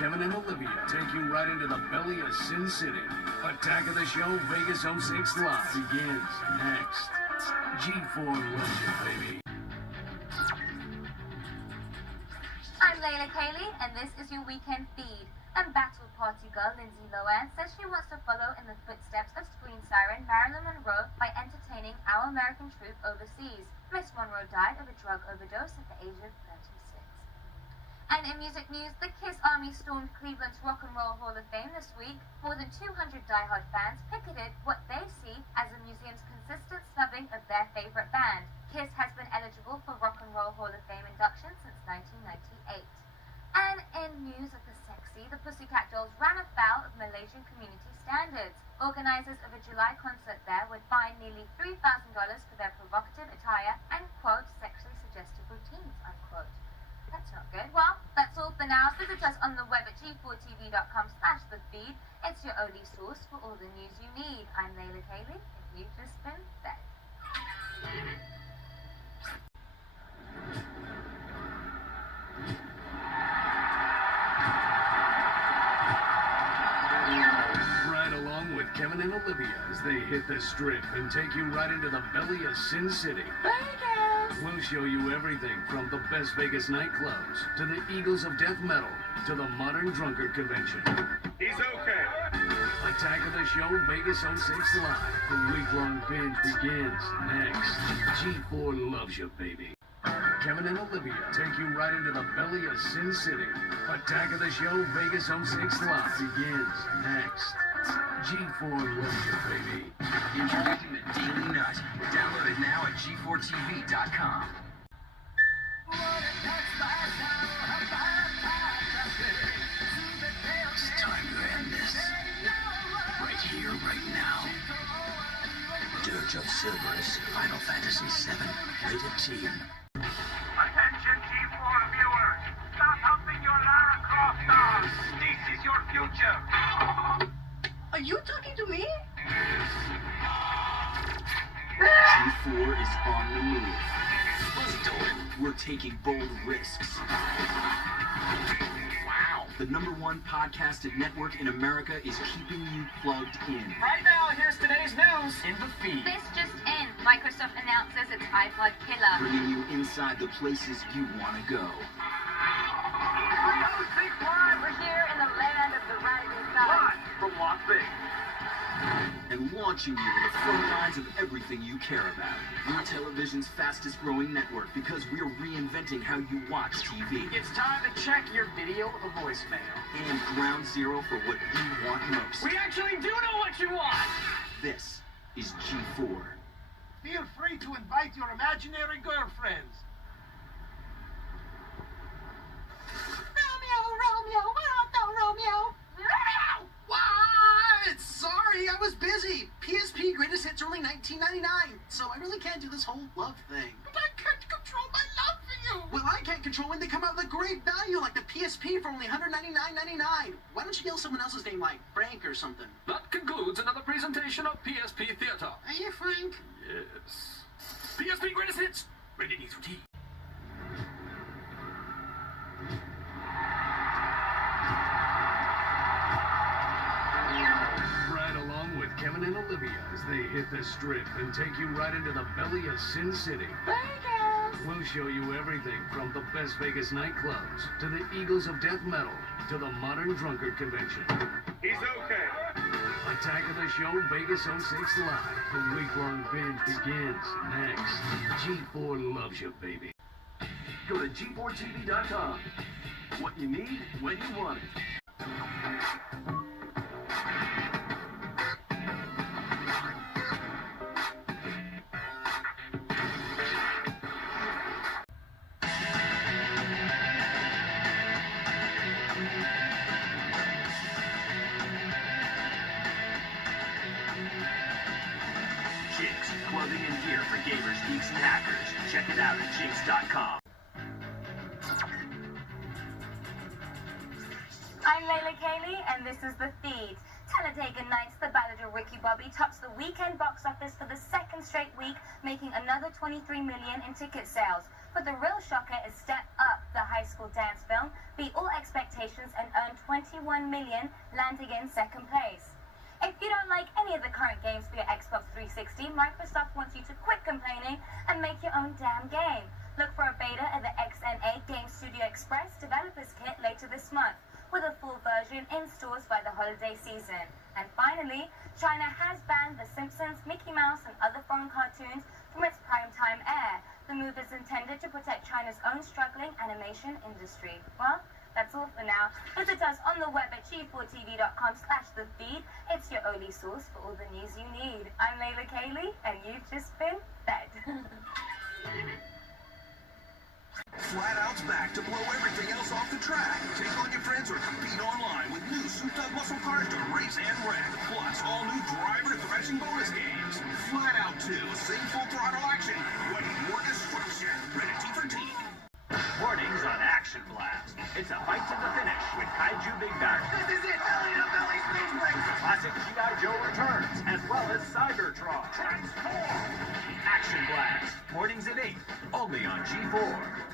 Kevin and Olivia take you right into the belly of Sin City. Attack of the Show Vegas 06 Live begins next. G4 loves you, baby. I'm Layla Kaylee, and this is your weekend feed. And battle party girl Lindsay Lohan says she wants to follow in the footsteps of screen siren Marilyn Monroe by entertaining our American troop overseas. Miss Monroe died of a drug overdose at the age of 36. And in music news, the Kiss Army stormed Cleveland's Rock and Roll Hall of Fame this week. More than 200 diehard fans picketed what they see as the museum's consistent snubbing of their favorite band. Kiss has been eligible for Rock and Roll Hall of Fame induction since 1998. And in news of the sexy, the Pussycat Dolls ran afoul of Malaysian community standards. Organizers of a July concert there would fine nearly $3,000 for their provocative attire and, quote, sexually suggestive routines, unquote. That's not good. Well, that's all for now. Visit us on the web at G4TV.com/thefeed. It's your only source for all the news you need. I'm Layla Kaylee, and you've just been fed. Right along with Kevin and Olivia as they hit the strip and take you right into the belly of Sin City. We'll show you everything from the best Vegas nightclubs to the Eagles of Death Metal to the Modern Drunkard Convention. He's okay. Attack of the Show Vegas 06 Live. The week-long binge begins next. G4 loves you, baby. Kevin and Olivia take you right into the belly of Sin City. Attack of the Show Vegas 06 Live begins next. G4 loves you, baby. Introducing the Daily Nut. Download it now at G4TV.com. It's time to end this. Right here, right now. Dirge of Cerberus, Final Fantasy VII, rated T. Attention G4 viewers. Stop humping your Lara Croft dolls. This is your future. Are you talking to me? G4 is on the move. Let's do it. We're taking bold risks. Wow. The #1 podcasted network in America is keeping you plugged in. Right now, here's today's news in the feed. This just in. Microsoft announces its iPod killer. Bringing you inside the places you want to go. We're here in the land of the rising sun. Live from Las Vegas. And launching you to the front lines of everything you care about. We're television's fastest growing network because we're reinventing how you watch TV. It's time to check your video voicemail. And ground zero for what you want most. We actually do know what you want. This is G4. Feel free to invite your imaginary girlfriends. Romeo, where art thou, Romeo? What? Sorry, I was busy. PSP Greatest Hits are only $19.99, so I really can't do this whole love thing. But I can't control my love for you. Well, I can't control when they come out with a great value like the PSP for only $199.99. Why don't you yell someone else's name like Frank or something? That concludes another presentation of PSP Theater. Hey, Frank. Yes. PSP Greatest Hits, rated E through T. Right along with Kevin and Olivia as they hit the strip and take you right into the belly of Sin City. We'll show you everything from the best Vegas nightclubs to the Eagles of Death Metal to the Modern Drunkard Convention. He's okay. Attack of the Show Vegas 06 Live. The week-long binge begins next. G4 loves you, baby. Go to G4TV.com. What you need, when you want it. Jigs, clothing and gear for gamers, geeks, and hackers. Check it out at jigs.com. I'm Layla Kaylee, and this is The Feed. Talladega Nights, The Ballad of Ricky Bobby, tops the weekend box office for the second straight week, making another $23 million in ticket sales. But the real shocker is Step Up, the high school dance film, beat all expectations and earned $21 million, landing in second place. If you don't like any of the current games for your Xbox 360, Microsoft wants you to quit complaining and make your own damn game. Look for a beta at the XNA Game Studio Express Developers Kit later this month, with a full version in stores by the holiday season. And finally, China has banned The Simpsons, Mickey Mouse, and other foreign cartoons from its primetime air. The move is intended to protect China's own struggling animation industry. Well, that's all for now. Visit us on the web at G4TV.com/thefeed. It's your only source for all the news you need. I'm Layla Kaylee, and you've just been fed. Flat Out's back to blow everything else off the track. Take on your friends or compete online with new souped-up muscle cars to race and wreck. Plus, all new driver thrashing bonus games. Flat Out 2, same full throttle action. Waiting more destruction. Rated G4TV. Warnings on Action Blast. It's a fight to the finish with Kaiju Big Barrel. This is it, belly-to-belly speed break. Classic G.I. Joe returns, as well as Cybertron. Transform. Action Blast. Mornings at 8, only on G4.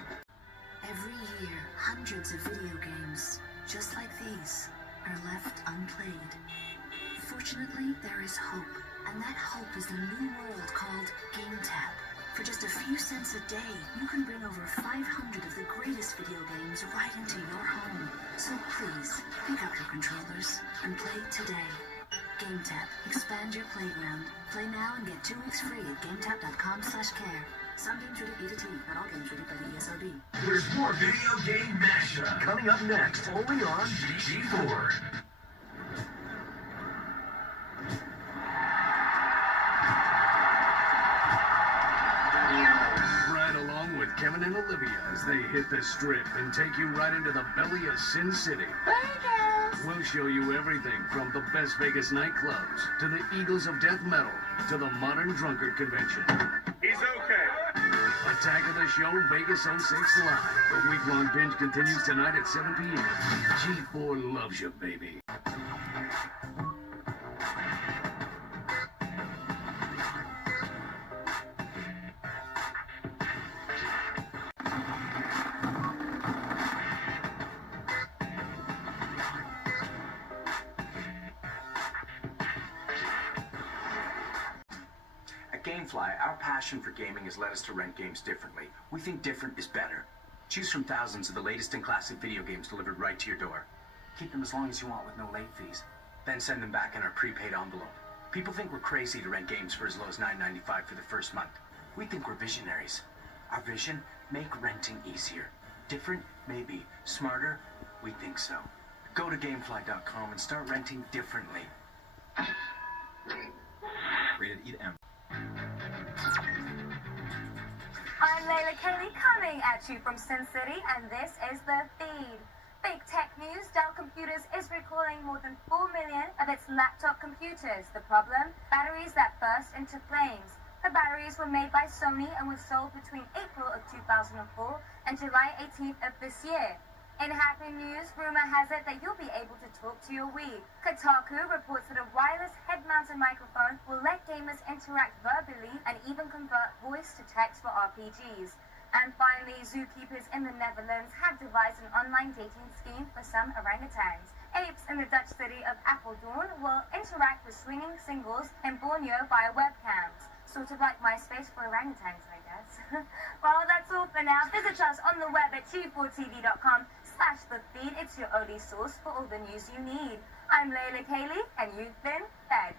Every year, hundreds of video games, just like these, are left unplayed. Fortunately, there is hope, and that hope is the new world called GameTap. For just a few cents a day, you can bring over 500 of the greatest video games right into your home. So please, pick up your controllers and play today. GameTap. Expand your playground. Play now and get 2 weeks free at GameTap.com/care. Some games rated B to T, not all games rated by the ESRB. There's more video game mashup coming up next, only on G4. Ride along with Kevin and Olivia as they hit the strip and take you right into the belly of Sin City. We'll show you everything from the best Vegas nightclubs to the Eagles of Death Metal to the Modern Drunkard Convention. He's okay. Attack of the Show Vegas 06 Live. The week-long binge continues tonight at 7 p.m. G4 loves you, baby. Gamefly, our passion for gaming has led us to rent games differently. We think different is better. Choose from thousands of the latest and classic video games delivered right to your door. Keep them as long as you want with no late fees. Then send them back in our prepaid envelope. People think we're crazy to rent games for as low as $9.95 for the first month. We think we're visionaries. Our vision? Make renting easier. Different? Maybe. Smarter? We think so. Go to Gamefly.com and start renting differently. Rated E to M. I'm Layla Kaylee coming at you from Sin City, and this is The Feed. Big tech news, Dell Computers is recalling more than 4 million of its laptop computers. The problem? Batteries that burst into flames. The batteries were made by Sony and were sold between April of 2004 and July 18th of this year. In happy news, rumor has it that you'll be able to talk to your Wii. Kotaku reports that a wireless head-mounted microphone will let gamers interact verbally and even convert voice to text for RPGs. And finally, zookeepers in the Netherlands have devised an online dating scheme for some orangutans. Apes in the Dutch city of Apeldoorn will interact with swinging singles in Borneo via webcams. Sort of like MySpace for orangutans, I guess. Well, that's all for now. Visit us on the web at G4TV.com/thefeed. It's your only source for all the news you need. I'm Layla Kaylee, and you've been fed.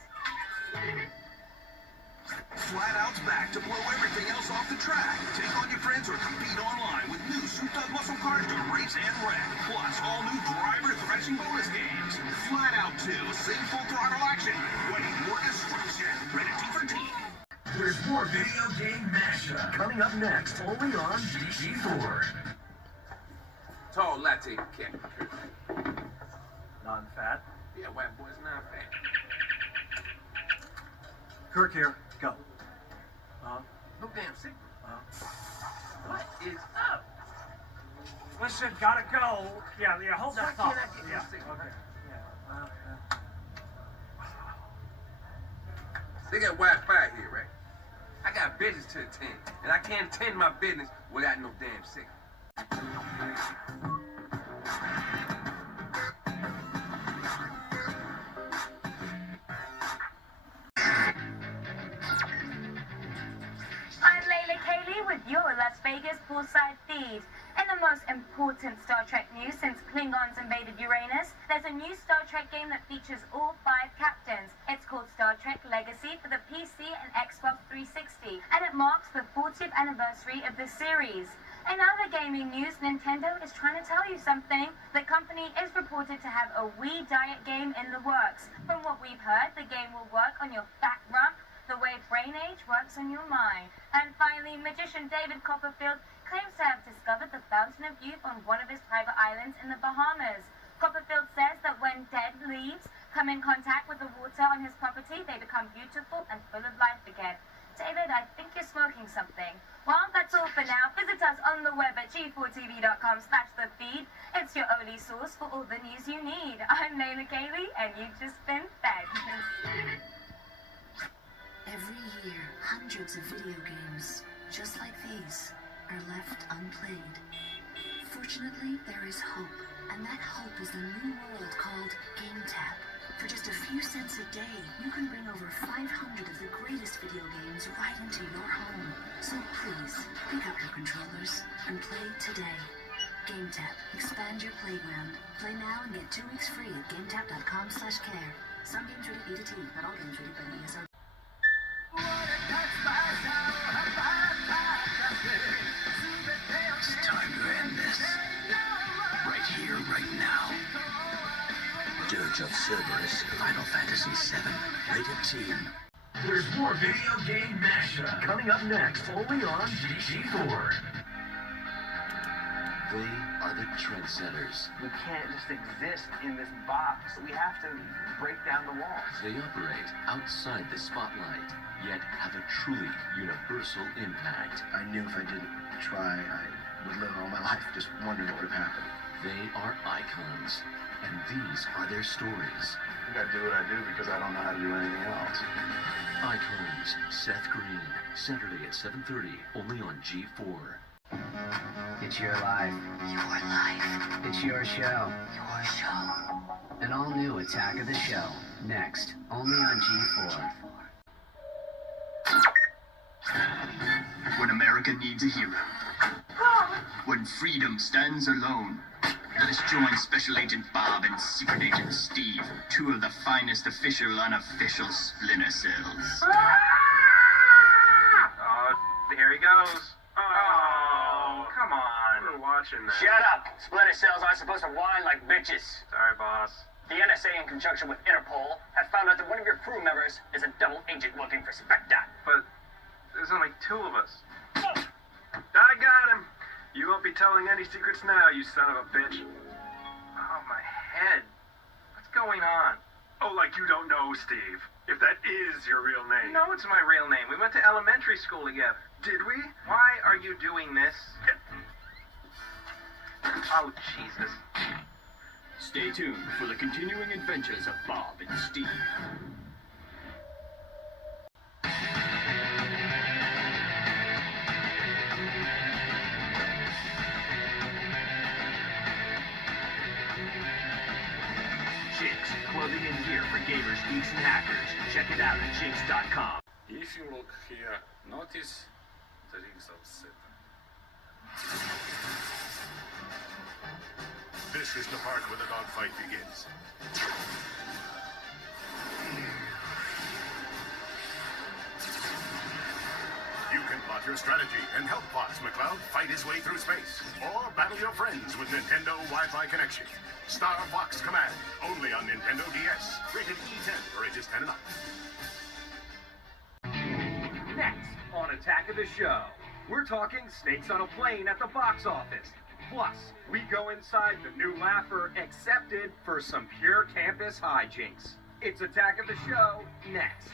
Flat Out's back to blow everything else off the track. Take on your friends or compete online with new souped-up muscle cars to race and wreck. Plus, all new driver thrashing bonus games. Flat Out 2, same full throttle action. Waiting more destruction. Rated G4TV. There's more video game mashup coming up next, only on G4. Tall latte cat. Non-fat. Yeah, white boy's not fat. Kirk here. Go. No damn secret. What is up? Listen, gotta go. Yeah, hold Why that can't thought. I get Yeah, no secret? okay. They got Wi-Fi here, right? I got business to attend, and I can't attend my business without no damn signal. I'm Layla Kaylee with your Las Vegas poolside feed. In the most important Star Trek news since Klingons invaded Uranus, there's a new Star Trek game that features all 5 captains. It's called Star Trek Legacy for the PC and Xbox 360, and it marks the 40th anniversary of the series. In other gaming news, Nintendo is trying to tell you something. The company is reported to have a Wii diet game in the works. From what we've heard, the game will work on your fat rump the way brain age works on your mind. And finally, magician David Copperfield claims to have discovered the Fountain of Youth on one of his private islands in the Bahamas. Copperfield says that when dead leaves come in contact with the water on his property, they become beautiful and full of life again. David, I think you're smoking something. Well, that's all for now. Visit us on the web at G4TV.com/thefeed. It's your only source for all the news you need. I'm Layla Kaylee, and you've just been fed. Every year, hundreds of video games, just like these, are left unplayed. Fortunately, there is hope, and that hope is the new world called GameTap. For just a few cents a day, you can bring over 500 of the greatest video games right into your home. So please, pick up your controllers and play today. GameTap. Expand your playground. Play now and get 2 weeks free at GameTap.com/care. Some games rated B to T, not all games rated by the ESR. It's time to end this. Right here, right now. Dirge of Cerberus, Final Fantasy VII, rated T. There's more video game mashup coming up next, only on G4. They are the trendsetters. We can't just exist in this box. We have to break down the walls. They operate outside the spotlight, yet have a truly universal impact. I knew if I didn't try, I would live all my life just wondering what would have happened. They are icons, and these are their stories. I gotta do what I do because I don't know how to do anything else. Icons, Seth Green, Saturday at 7:30, only on G4. It's your life. Your life. It's your show. Your show. An all-new Attack of the Show. Next, only on G4. When America needs a hero. When freedom stands alone. Let us join Special Agent Bob and Secret Agent Steve, 2 of the finest official unofficial Splinter Cells. Oh, here he goes. Oh, come on. We're watching that. Shut up! Splinter Cells aren't supposed to whine like bitches. Sorry, boss. The NSA, in conjunction with Interpol, have found out that one of your crew members is a double agent working for Spectre. But there's only 2 of us. I got him. You won't be telling any secrets now, you son of a bitch. Oh, my head. What's going on? Oh, like you don't know, Steve. If that is your real name. No, it's my real name. We went to elementary school together. Did we? Why are you doing this? Oh, Jesus. Stay tuned for the continuing adventures of Bob and Steve. Jinx, clothing and gear for gamers, geeks, and hackers. Check it out at jinx.com. If you look here, notice the rings of Saturn. This is the part where the dogfight begins. You can plot your strategy and help Fox McCloud fight his way through space. Or battle your friends with Nintendo Wi-Fi connection. Star Fox Command, only on Nintendo DS. Rated E10 for ages 10 and up. Next on Attack of the Show, we're talking Snakes on a Plane at the box office. Plus, we go inside the new laugher accepted for some pure campus hijinks. It's Attack of the Show next.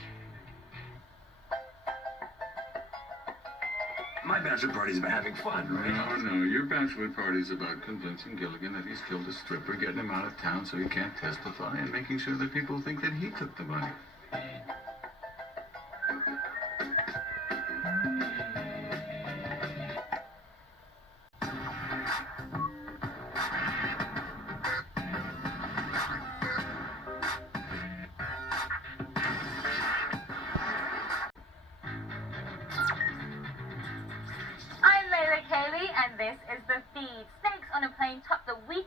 My bachelor party's about having fun, right? No, your bachelor party's about convincing Gilligan that he's killed a stripper, getting him out of town so he can't testify, and making sure that people think that he took the money.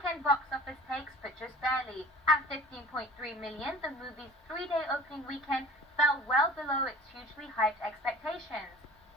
weekend box office takes, but just barely. At 15.3 million, the movie's 3-day opening weekend fell well below its hugely hyped expectations.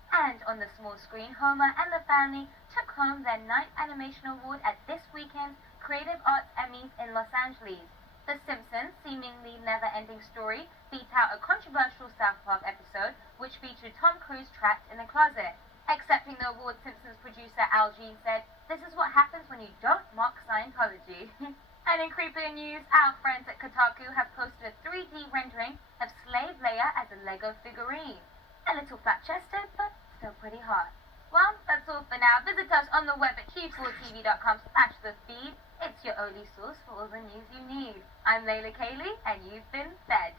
And on the small screen, Homer and the family took home their 9th animation award at this weekend's Creative Arts Emmys in Los Angeles. The Simpsons' seemingly never-ending story beat out a controversial South Park episode, which featured Tom Cruise trapped in a closet. Accepting the award, Simpsons producer Al Jean said, "This is what happens when you don't mock Scientology." And in creepier news, our friends at Kotaku have posted a 3D rendering of Slave Leia as a Lego figurine. A little flat-chested, but still pretty hot. Well, that's all for now. Visit us on the web at G4TV.com/thefeed. It's your only source for all the news you need. I'm Layla Kaylee, and you've been fed.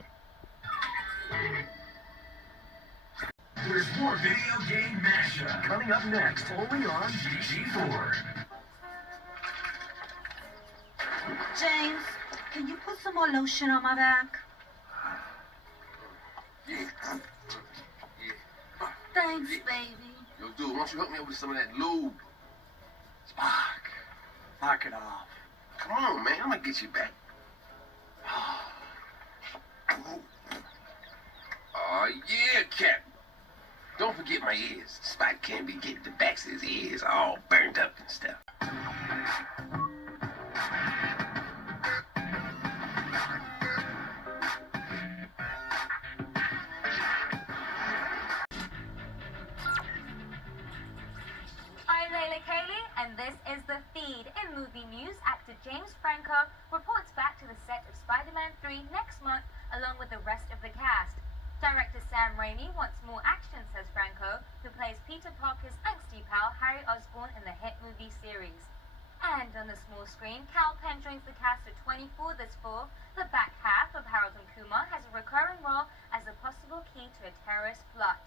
There's more video game mashup coming up next, only on G4. James, can you put some more lotion on my back? Thanks, baby. Yo, dude, why don't you hook me up with some of that lube? Spark. Knock it off. Come on, man. I'm gonna get you back. Oh, yeah, Cap. Don't forget my ears. Spike can't be getting the backs of his ears all burned up and stuff. I'm Layla Kaylee, and this is The Feed. In movie news, actor James Franco reports back to the set of Spider-Man 3 next month, along with the rest of the cast. Director Sam Raimi wants more action, says Franco, who plays Peter Parker's angsty pal Harry Osborn in the hit movie series. And on the small screen, Cal Penn joins the cast of 24 this fall. The back half of Harold and Kumar has a recurring role as a possible key to a terrorist plot.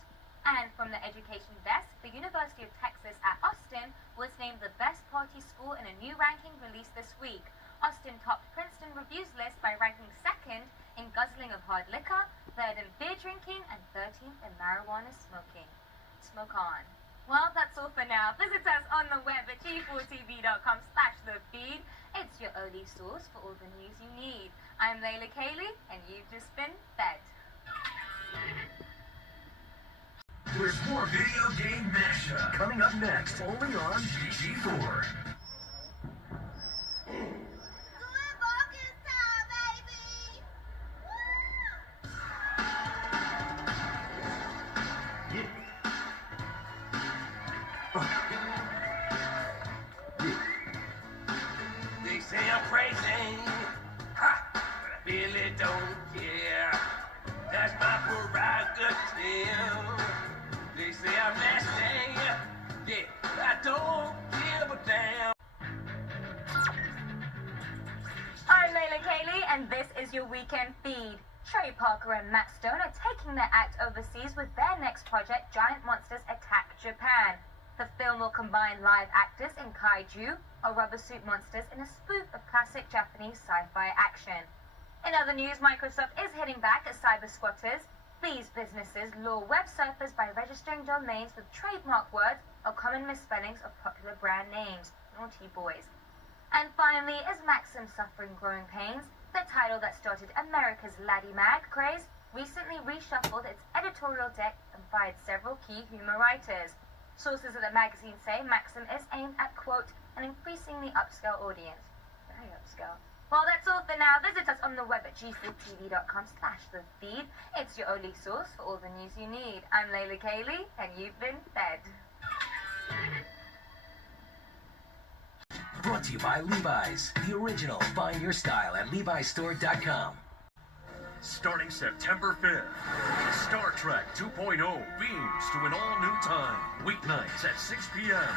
And from the education desk, the University of Texas at Austin was named the best party school in a new ranking released this week. Austin topped Princeton Review's list by ranking 2nd in guzzling of hard liquor, 3rd in beer drinking, and 13th in marijuana smoking. Smoke on. Well, that's all for now. Visit us on the web at G4TV.com/thefeed. It's your only source for all the news you need. I'm Layla Kaylee, and you've just been fed. There's more video game mashup coming up next, only on G4. They say I'm crazy, ha, but I really don't care. That's my prerogative. They say I'm nasty, yeah, but I don't give a damn. I'm Layla Kaylee, and this is your weekend feed. Trey Parker and Matt Stone are taking their act overseas with their next project, Giant Monsters Attack Japan. The film will combine live actors in kaiju or rubber suit monsters in a spoof of classic Japanese sci-fi action. In other news, Microsoft is hitting back at cyber squatters. These businesses lure web surfers by registering domains with trademark words or common misspellings of popular brand names. Naughty boys. And finally, is Maxim suffering growing pains? The title that started America's Laddie Mag craze recently reshuffled its editorial deck and fired several key humor writers. Sources at the magazine say Maxim is aimed at, quote, an increasingly upscale audience. Very upscale. Well, that's all for now. Visit us on the web at G4TV.com/thefeed. It's your only source for all the news you need. I'm Layla Kaylee, and you've been fed. Brought to you by Levi's, the original. Find your style at levisstore.com. Starting September 5th, Star Trek 2.0 beams to an all-new time. Weeknights at 6 p.m.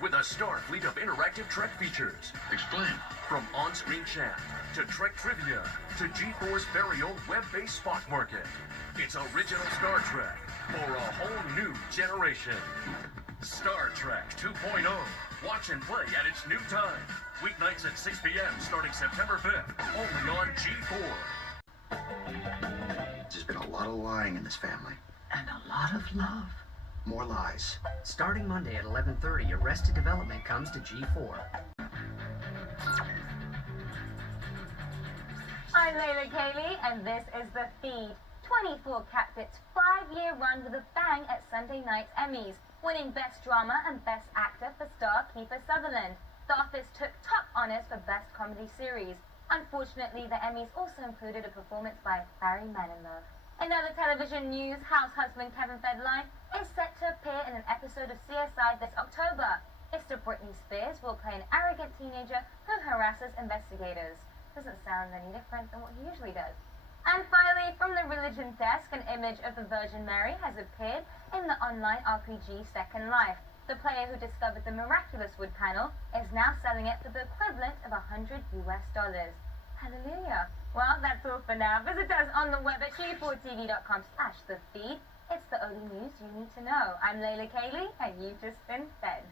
with a star fleet of interactive Trek features. Explain. From on-screen chat, to Trek trivia, to G4's very own web-based spot market. It's original Star Trek for a whole new generation. Star Trek 2.0. Watch and play at its new time. Weeknights at 6 p.m. starting September 5th. Only on G4. There's been a lot of lying in this family. And a lot of love. More lies. Starting Monday at 11:30, Arrested Development comes to G4. I'm Layla Kaylee, and this is The Feed. 24 capped its 5-year run with a bang at Sunday night's Emmys, winning Best Drama and Best Actor for star Kiefer Sutherland. The Office took top honors for Best Comedy Series. Unfortunately, the Emmys also included a performance by Barry Manilow. In other television news, house husband Kevin Federline is set to appear in an episode of CSI this October. Mr. Britney Spears will play an arrogant teenager who harasses investigators. Doesn't sound any different than what he usually does. And finally, from the religion desk, an image of the Virgin Mary has appeared in the online RPG Second Life. The player who discovered the miraculous wood panel is now selling it for the equivalent of $100 US. Hallelujah. Well, that's all for now. Visit us on the web at G4TV.com/thefeed. It's the only news you need to know. I'm Layla Kaylee, and you've just been fed.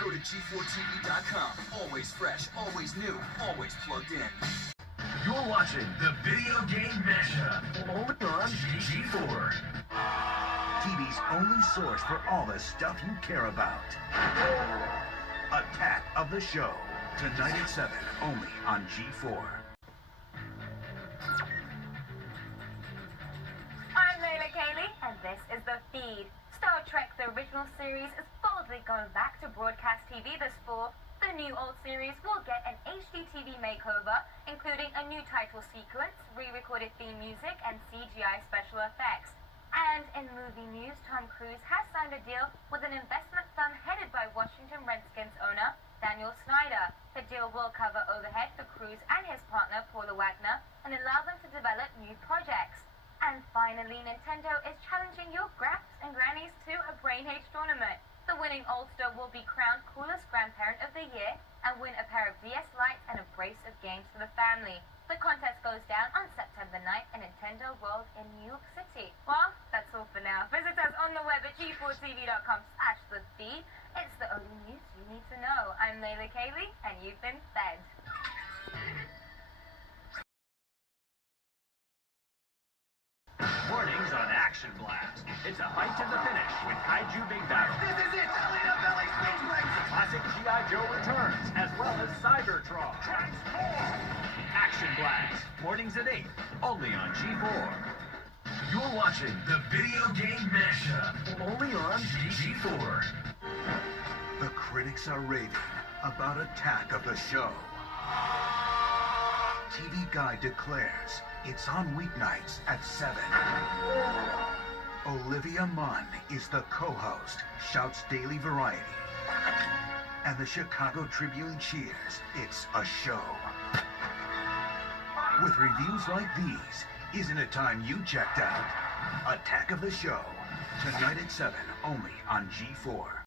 Go to G4TV.com. Always fresh, always new, always plugged in. You're watching the Video Game Mashup, only on G4. TV's only source for all the stuff you care about. Attack of the Show. Tonight at 7, only on G4. I'm Layla Kaylee, and this is The Feed. Star Trek, the original series, is boldly going back to broadcast TV this fall. The new old series will get an HD TV makeover, including a new title sequence, re-recorded theme music, and CGI special effects. And in movie news, Tom Cruise has signed a deal with an investment firm headed by Washington Redskins owner Daniel Snyder. The deal will cover overhead for Cruise and his partner Paula Wagner and allow them to develop new projects. And finally, Nintendo is challenging your graps and grannies to a Brain Age tournament. The winning oldster will be crowned coolest grandparent of the year and win a pair of DS Lites and a brace of games for the family. The contest goes down on September 9th in Nintendo World in New York City. Well, that's all for now. Visit us on the web at G4TV.com/thefeed. It's the only news you need to know. I'm Layla Kaylee, and you've been fed. Warnings on Action Blast. It's a fight to the finish with Kaiju Big Battle. This is it! Belly to belly, swing legs! Classic G.I. Joe returns, as well as Cybertron. Transform! Action Blast. Mornings at 8, only on G4. You're watching the Video Game Mashup, only on G4. The critics are raving about Attack of the Show. TV Guide declares it's on weeknights at 7. Olivia Munn is the co-host, shouts Daily Variety. And the Chicago Tribune cheers it's a show. With reviews like these, isn't it time you checked out? Attack of the Show, tonight at 7, only on G4.